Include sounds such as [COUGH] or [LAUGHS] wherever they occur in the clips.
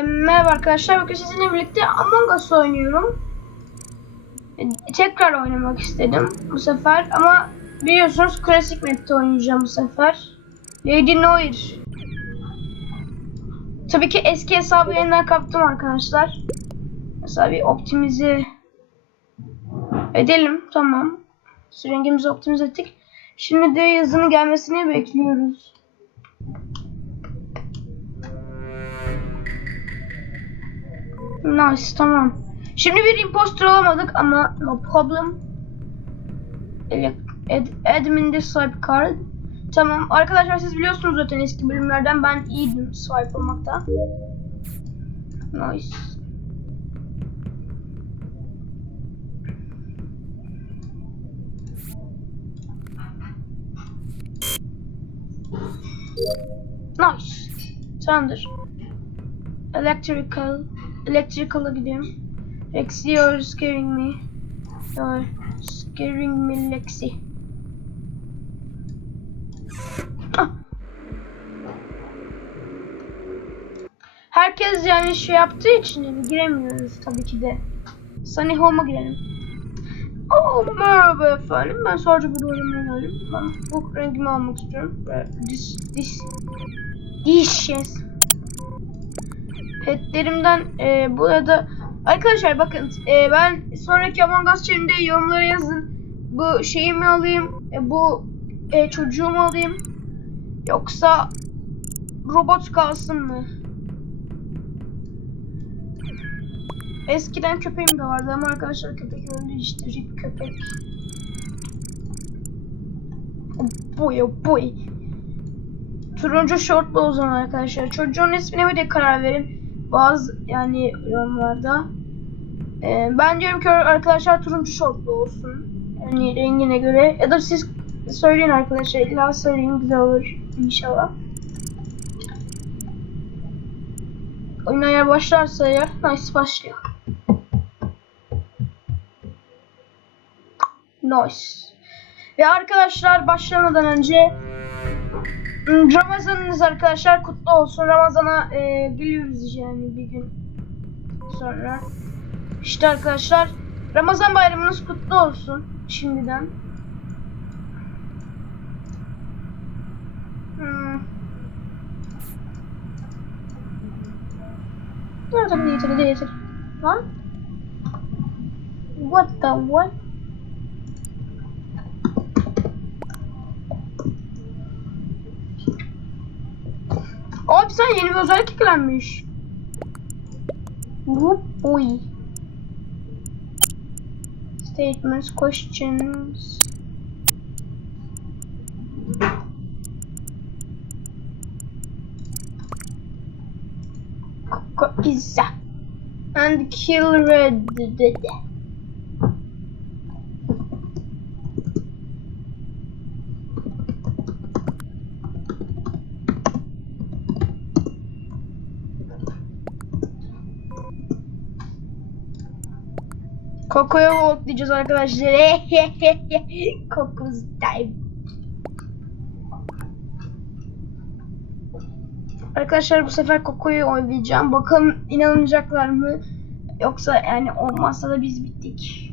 e, merhaba arkadaşlar. Bugün sizinle birlikte Among Us oynuyorum. E, tekrar oynamak istedim bu sefer ama biliyorsunuz klasik map'te oynayacağım bu sefer. Lady Noir. Tabii ki eski hesabı yeniden kaptım arkadaşlar. Mesela bir optimize edelim. Tamam. Rengimizi optimize ettik. Şimdi de yazının gelmesini bekliyoruz. Nice tamam. Şimdi bir imposter alamadık ama no problem. Ad, admin'de swipe card. Tamam arkadaşlar siz biliyorsunuz zaten eski bölümlerden ben iyiydim swipe olmakta. Nice. Nice. Tamamdır. Electrical. Electrical'a gidiyorum. Lexi you're scaring me. You're scaring me Lexi. Ah. Herkes yani şey yaptığı için yani giremiyoruz tabii ki de. Sunny Home'a girelim. Oh merhaba efendim. Ben sadece burada oynamaya geldim. Ben bu rengimi almak istiyorum. Ve This, this, dishes. Petlerimden e, bu arada arkadaşlar bakın e, ben sonraki Among Us çevrimde yorumlara yazın. Bu şeyi mi alayım? E, bu e, çocuğu alayım? Yoksa robot kalsın mı? Eskiden köpeğim de vardı ama arkadaşlar köpek öldü işte rip köpek. Oh boy oh boy. Turuncu şortlu o zaman arkadaşlar. Çocuğun ismine bir de karar verin. Bazı yani yorumlarda. Ee, ben diyorum ki arkadaşlar turuncu şortlu olsun. Yani rengine göre. Ya da siz söyleyin arkadaşlar. İlla söyleyin güzel olur inşallah. Oyun eğer başlarsa eğer nice başlıyor. Nice. Ve arkadaşlar başlamadan önce Ramazanınız arkadaşlar kutlu olsun. Ramazana e, geliyoruz yani bir gün sonra. İşte arkadaşlar Ramazan bayramınız kutlu olsun şimdiden. Hmm. Bu yeter yeter. Lan? What the what? Abi sen yeni bir özellik eklenmiş. Whoop boy. Statements, questions. İs and kill red. Koko'ya votlayacağız arkadaşlar. [LAUGHS] Koko's time. Arkadaşlar bu sefer Koko'yu oynayacağım. Bakalım inanacaklar mı? Yoksa yani olmazsa da biz bittik.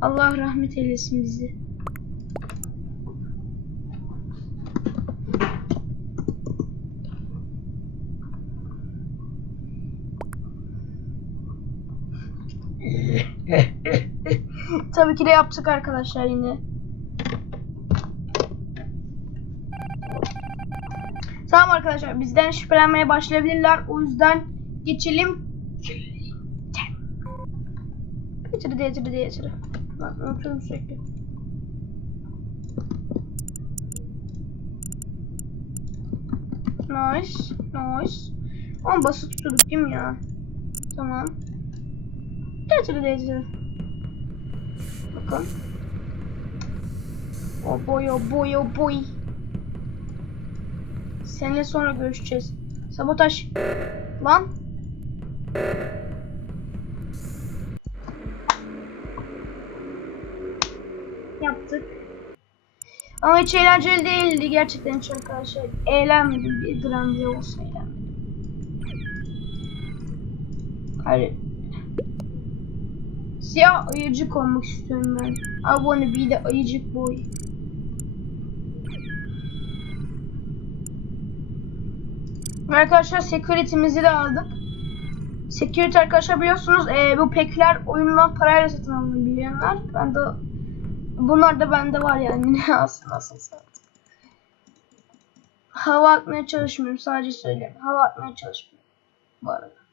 Allah rahmet eylesin bizi. Tabii ki de yaptık arkadaşlar yine. Tamam arkadaşlar bizden şüphelenmeye başlayabilirler. O yüzden geçelim. Getir de getir. Ben unutuyorum sürekli. Nice. Nice. Ama basit tutuyorduk değil mi ya? Tamam. Getir de getir. Bakın. Oh boy oh boy oh boy. Seninle sonra görüşeceğiz. Sabotaj. Lan. Yaptık. Ama hiç eğlenceli değildi gerçekten hiç arkadaşlar. Eğlenmedim bir gram bile olsa eğlenmedim. Hayır. Siyah ayıcık olmak istiyorum ben. I wanna be the ayıcık boy. Arkadaşlar security'mizi de aldık. Security arkadaşlar biliyorsunuz eee, bu pekler oyundan parayla satın alınabiliyorlar. Ben de bunlar da bende var yani [LAUGHS] aslında asıl zaten. Hava atmaya çalışmıyorum sadece söyleyeyim. Hava atmaya çalışmıyorum bu arada.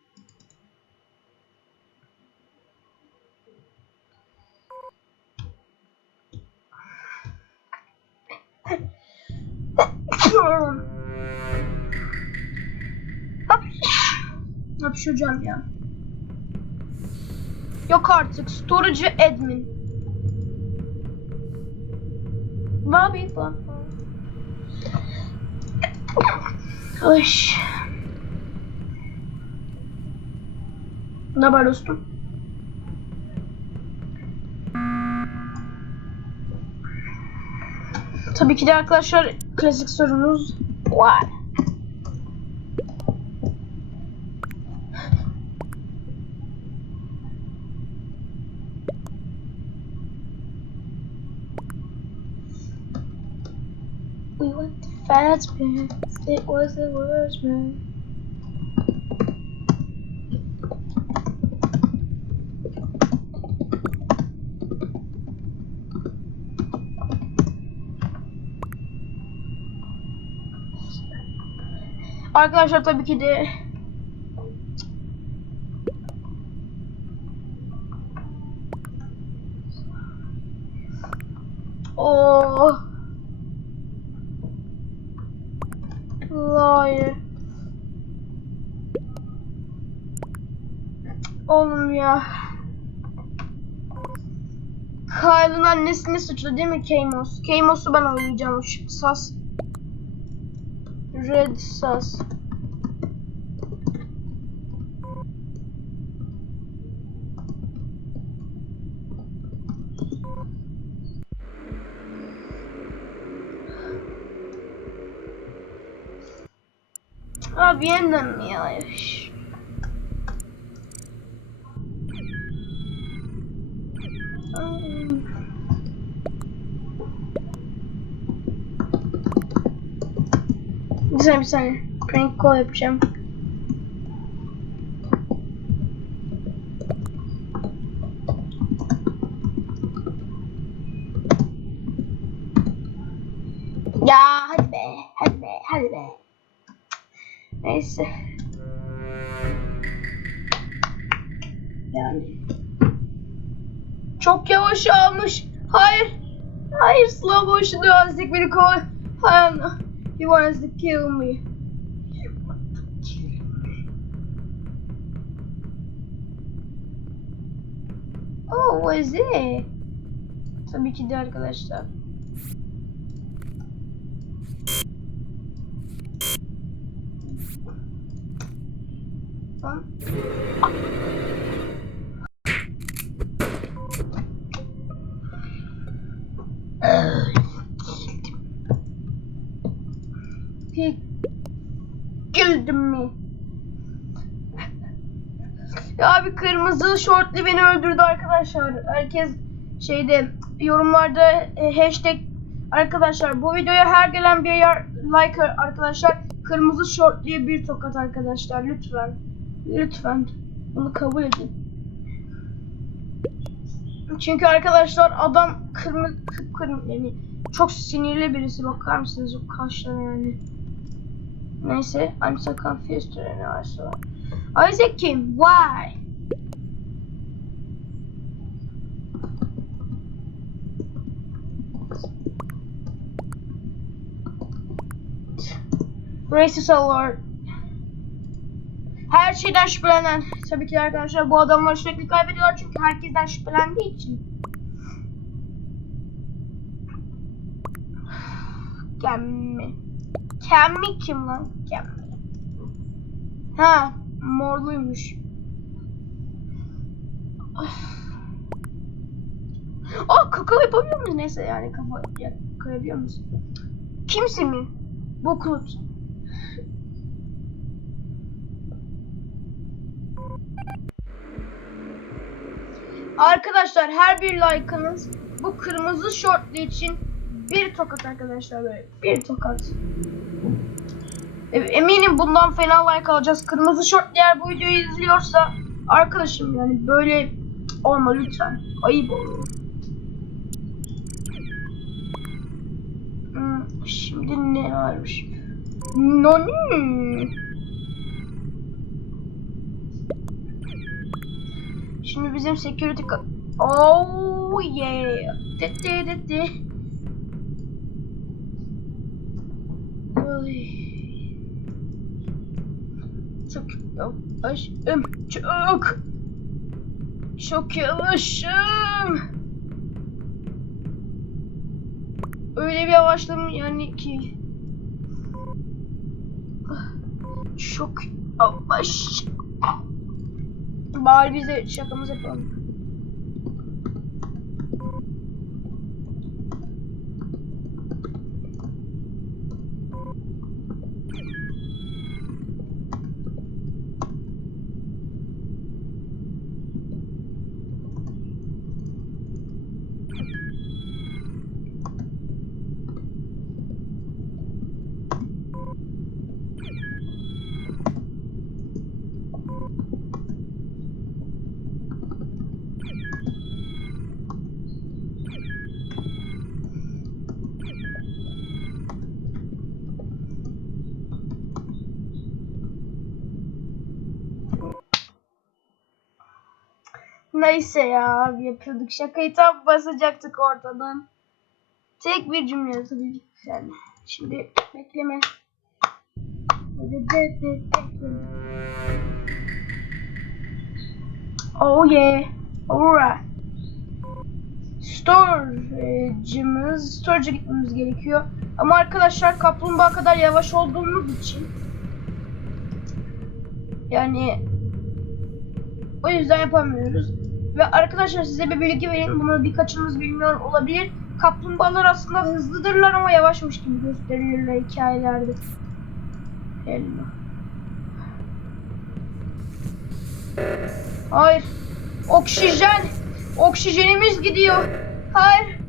Hapşıracağım ya. Yok artık. Storage ve admin. Bobby falan. Ay. Ne haber dostum? Tabii ki de arkadaşlar klasik sorumuz var. We went fast pants. It was the worst man. Arkadaşlar tabii ki de Oh. Hayır. Oğlum ya. Kyle'ın annesini suçlu değil mi Kamos? Kamos'u ben oynayacağım. Şu Sas. Red Sas. Abi yeniden mi ya? Güzel bir saniye. Prank call yapacağım. Ya hadi be, hadi be, hadi be. Neyse. Yani. Çok yavaş almış. Hayır. Hayır slow motion'da azıcık beni koy. Hayır. He wants to kill me. He wants to kill me. Oh, what is it? Tabii ki de arkadaşlar. Lan. Ya abi kırmızı şortlu beni öldürdü arkadaşlar. Herkes şeyde yorumlarda e, hashtag arkadaşlar bu videoya her gelen bir yer like arkadaşlar kırmızı şortluya bir tokat arkadaşlar lütfen. Lütfen bunu kabul edin. Çünkü arkadaşlar adam kırmızı kıpkırmızı yani çok sinirli birisi bakar mısınız o kaşları yani. Neyse I'm so confused ne varsa. Isaac kim? Why? Racist alert. Her şeyden şüphelenen. Tabii ki arkadaşlar bu adamlar sürekli kaybediyorlar çünkü herkesten şüphelendiği için. Gemmi. Kemmi kim lan? Kemmi. Ha, morluymuş. Oh, kakao yapabiliyor muyuz? Neyse yani kafa ya, koyabiliyor muyuz? Kimse mi? Bokut. Arkadaşlar her bir like'ınız bu kırmızı şortlu için bir tokat arkadaşlar böyle bir tokat. E, Eminim bundan fena like alacağız. Kırmızı şortlu eğer bu videoyu izliyorsa arkadaşım yani böyle olma lütfen. Ayıp olur. Hmm, şimdi ne varmış? Noni. Şimdi bizim security Oh yeah. Dedi dedi. Ay. Çok yavaşım. Çok. Çok yavaşım. Öyle bir yavaşladım yani ki. Çok yavaş. Bari biz de şakamız yapalım. Neyse ya yapıyorduk şakayı tam basacaktık ortadan. Tek bir cümle tabii yani. Şimdi bekleme. Oh yeah. Alright. Storage'ımız, storage'a gitmemiz gerekiyor. Ama arkadaşlar kaplumbağa kadar yavaş olduğumuz için yani o yüzden yapamıyoruz. Ve arkadaşlar size bir bilgi vereyim. Bunu birkaçınız bilmiyor olabilir. Kaplumbağalar aslında hızlıdırlar ama yavaşmış gibi gösterirler hikayelerde. Hello. Hayır. Oksijen. Oksijenimiz gidiyor. Hayır.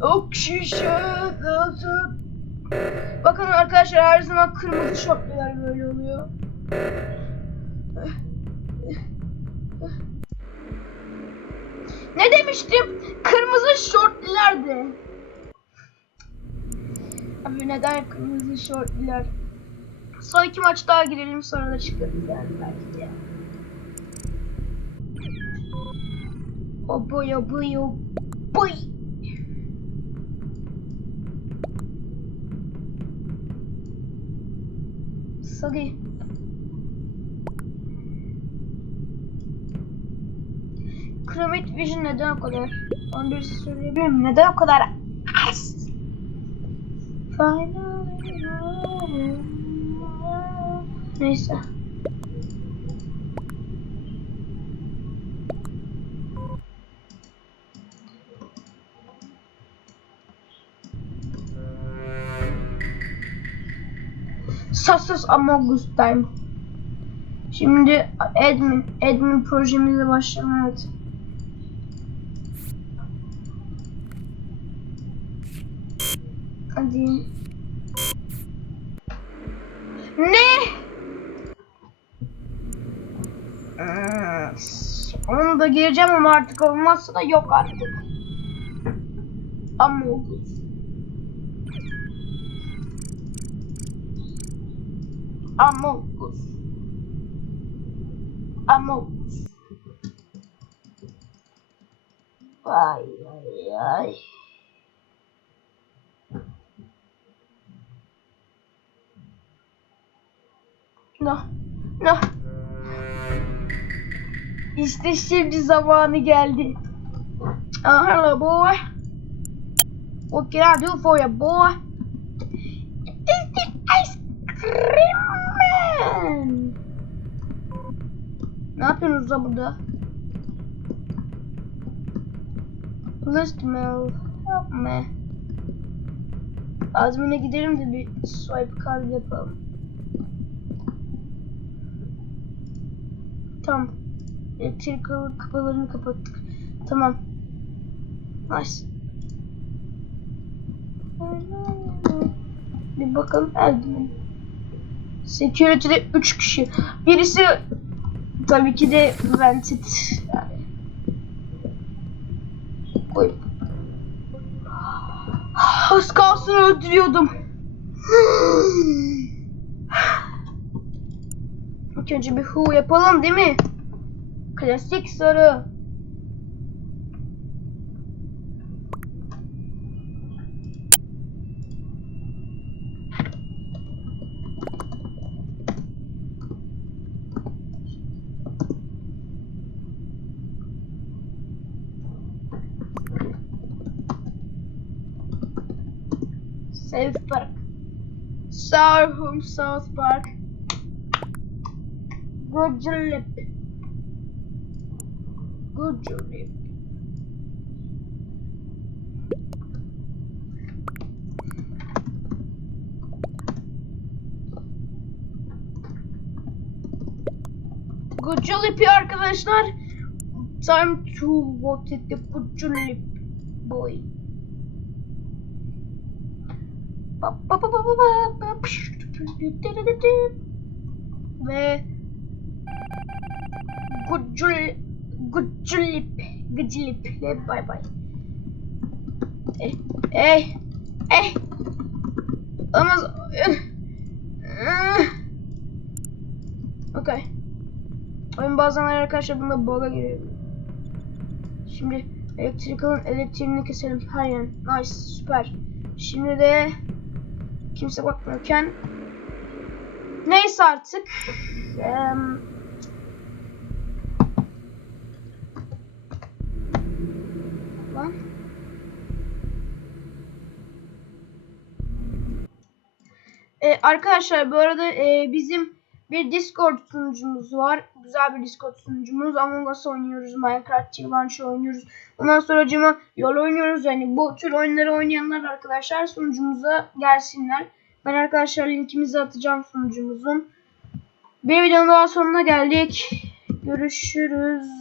Oksijen. Bakın arkadaşlar her zaman kırmızı şortlular böyle oluyor. Ne demiştim? Kırmızı şortlilerdi. Abi neden kırmızı şortliler? Son iki maç daha girelim sonra da çıkarız yani belki de. O boy o boy o boy. Sorry. Chromate Vision neden o kadar? Onu birisi söyleyebilir mi? Neden o kadar az? Neyse. Success Among Us Time. Şimdi admin, admin projemize başlayalım evet. Hadi. Ne? Hmm, Onu da gireceğim ama artık olmazsa da yok artık. Among Us. Among Us. Among Us. Ay ay ay. No. No. İşte şimdi zamanı geldi. Uh, hello boy. What can I do for you boy? It is the ice cream man. Ne yapıyorsunuz da burada? List mail. Help me. Azmine gidelim de bir swipe card yapalım. Tamam. Elektrik kapılarını kapattık. Tamam. Nice. Bir bakalım eldiven. Security'de 3 kişi. Birisi tabii ki de vented. Yani. Oy. Az kalsın öldürüyordum. Önce bir hu yapalım değil mi? Klasik soru. South Park. Sour Home South Park. Lip. Good lip arkadaşlar. Time to vote the good lip boy. Ba- ba- ba- ba- ba- ba- Ve Gucul Guculip Gıcılip bay bay. Eh eh eh Olmaz Okay. Oyun bazen arkadaşlar bunda bug'a giriyor. Şimdi elektrikalın elektriğini keselim her yer. Nice süper. Şimdi de kimse bakmıyorken neyse artık Em, arkadaşlar bu arada e, bizim bir Discord sunucumuz var. Güzel bir Discord sunucumuz. Among Us oynuyoruz, Minecraft Launch oynuyoruz. Ondan sonra acıma yol oynuyoruz. Yani bu tür oyunları oynayanlar arkadaşlar sunucumuza gelsinler. Ben arkadaşlar linkimizi atacağım sunucumuzun. Bir videonun daha sonuna geldik. Görüşürüz.